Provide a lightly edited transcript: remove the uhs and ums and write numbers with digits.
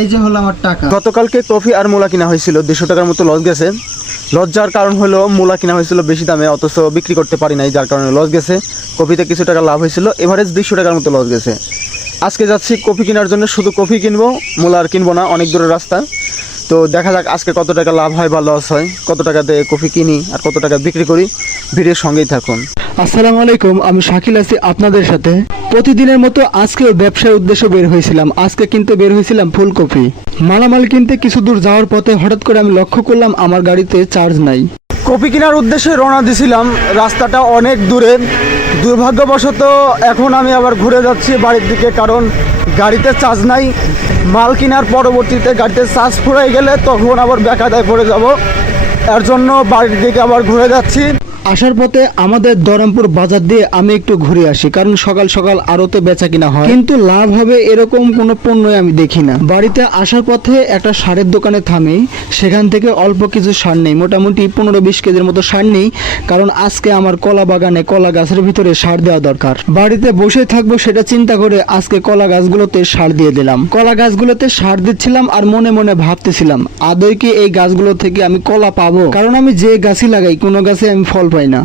এই যে হলো আমার টাকা। গতকালকে কফি আর মূলা কিনা হয়েছিল, 200 টাকার মতো লস গেছে। লস যাওয়ার কারণ হলো মূলা কিনা হয়েছিল বেশি দামে, অথচ বিক্রি করতে পারি নাই, যার কারণে লস গেছে। কফিতে কিছু টাকা লাভ হয়েছিল, এভারেজ 200 টাকার মতো লস গেছে। আজকে যাচ্ছি কফি কেনার জন্য, শুধু কফি কিনবো, মূলা আর কিনবো না, অনেক দূরের রাস্তা। তো দেখা যাক আজকে কত টাকা লাভ হয় বা লস হয়, কত টাকা দিয়ে কফি কিনি আর কত টাকা বিক্রি করি। ভিডিওর সঙ্গেই থাকুন। আসসালামু আলাইকুম, আমি শাকিল আছি আপনাদের সাথে। প্রতিদিনের মতো আজকেও ব্যবসার উদ্দেশ্যে বের হয়েছিলাম। আজকে কিনতে বের হয়েছিলাম ফুলকপি। মালামাল কিনতে কিছু দূর যাওয়ার পথে হঠাৎ করে আমি লক্ষ্য করলাম আমার গাড়িতে চার্জ নাই। কফি কেনার উদ্দেশ্যে রওনা দিছিলাম, রাস্তাটা অনেক দূরে। দুর্ভাগ্যবশত এখন আমি আবার ঘুরে যাচ্ছি বাড়ির দিকে, কারণ গাড়িতে চার্জ নাই। মাল কেনার পরবর্তীতে গাড়িতে চার্জ ফুরাই গেলে তখন আবার বেকায়দায় পড়ে যাব, এর জন্য বাড়ির দিকে আবার ঘুরে যাচ্ছি। আসার পথে আমাদের দরমপুর বাজার দিয়ে আমি একটু ঘুরে আসি, কারণ সকাল সকাল আরতে বেচা কিনা হয়, কিন্তু লাভ হবে এরকম কোনো পণ্যই আমি দেখি না। বাড়িতে আসার পথে একটা সারের দোকানে থামি, সেখান থেকে অল্প কিছু সার নেই, মোটামুটি 15-20 কেজির মতো সার নেই, কারণ আজকে আমার কলা বাগানে কলা গাছের ভিতরে সার দেওয়া দরকার। বাড়িতে বসে থাকবো সেটা চিন্তা করে আজকে কলা গাছগুলোতে সার দিয়ে দিলাম। কলা গাছগুলোতে সার দিচ্ছিলাম আর মনে মনে ভাবতেছিলাম আদৌ কি এই গাছগুলো থেকে আমি কলা পাবো, কারণ আমি যে গাছই লাগাই কোনো গাছে আমি ফল পাই না।